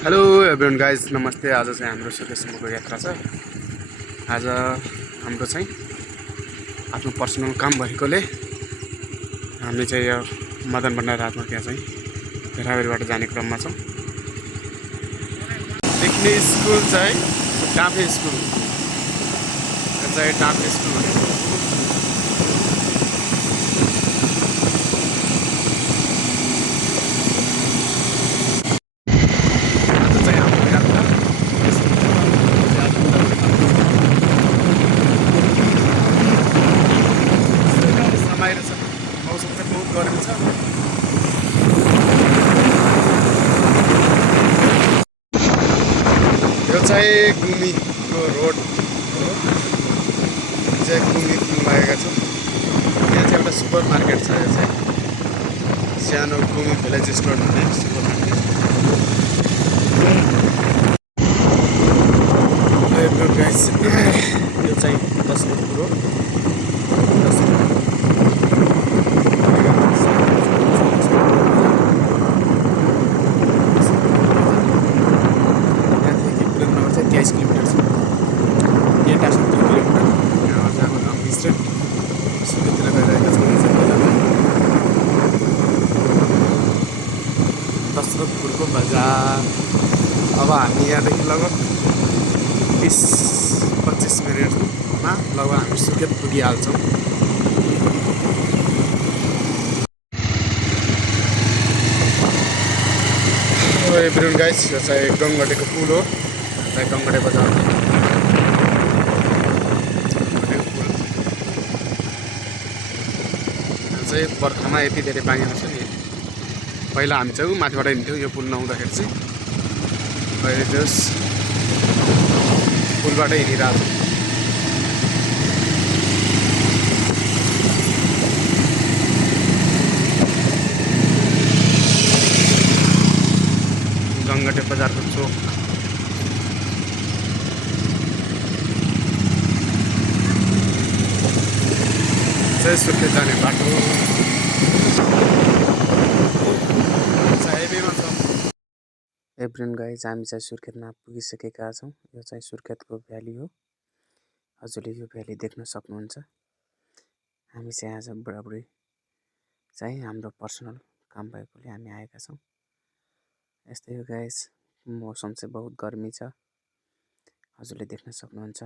Hello everyone guys नमस्ते। आज चाहिँ हाम्रो सुकेसम्मको यात्रा छ। आज हाम्रो चाहिँ आफ्नो पर्सनल काम भएकोले हामी चाहिँ यो मदन भण्डार आत्महत्या चाहिँ भेराबेरीबाट जाने क्रममा छौँ। देख्ने स्कुल चाहिँ डाँफे स्कुल, यो चाहिँ डाँफे स्कुल भनेको मौसम चाहिँ बहुत गर्मी छ। यो चाहिँ गुमीको रोड हो, चाहिँ गुमी पुग्न लागेका छौँ। यहाँ चाहिँ एउटा सुपर मार्केट छ। यो चाहिँ सानो गुमी भिलेज स्टोर भन्ने सुपर मार्केट। यो चाहिँ दशरथपुर हो। यहाँदेखि 23 किलोमिटर छ। यहाँ 70 किलोमिटर। यहाँ चाहिँ हाम्रो गाउँ स्ट्रेट सुकेतिर गइरहेका छौँ। दशरथपुरको बजार। अब हामी यहाँदेखि लगभग 20-25 मिनटमा लगभग हामी सुकेत पुगिहाल्छौँ। एभ्रिवन गाइस, यो चाहिँ गङ्गटेको पुल हो। चाहिँ गङ्गटे बजार पुल। यो चाहिँ बर्खामा यति धेरै पानी आउँछ नि। पहिला हामी चाहिँ माथिबाट हिँड्थ्यौँ यो पुल नहुँदाखेरि चाहिँ। अहिले त्यस पुलबाटै हिँडिरहेको छ। गङ्गटे बजारको चोक। चाहिँ सुर्खेत जाने बाटो हाइवेमा छ। एभ्रिवन गाइज, हामी चाहिँ सुर्खेतमा पुगिसकेका छौँ। यो चाहिँ सुर्खेतको भ्याली हो। हजुरले यो भ्याली देख्न सक्नुहुन्छ। हामी चाहिँ आज बुढाबुढी चाहिँ हाम्रो पर्सनल काम भएकोले हामी आएका छौँ। यस्तै हो गाइस, मौसम चाहिँ बहुत गर्मी छ, हजुरले देख्न सक्नुहुन्छ।